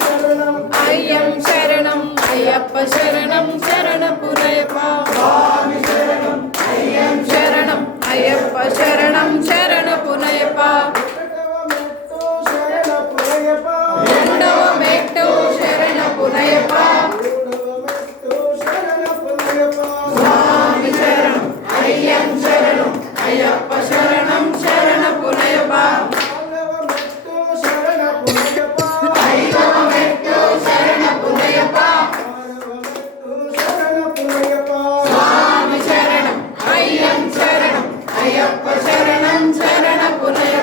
ശരണം അയ്യം ശരണം അയ്യപ്പ ശരണം ശരണം. சரண புனய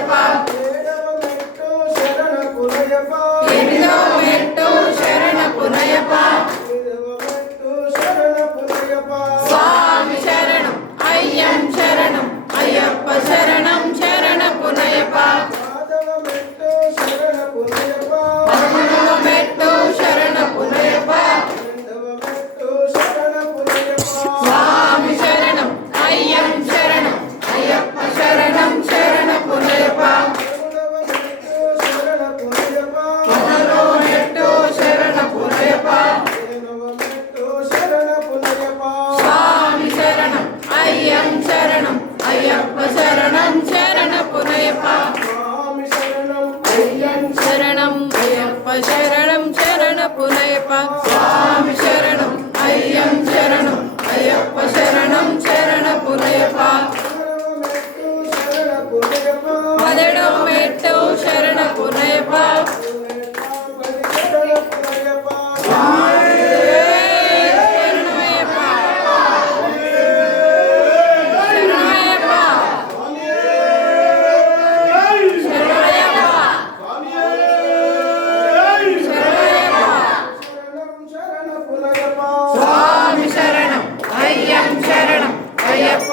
ஐயம் சரணம் ஐயப்ப சரணம்.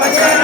Again.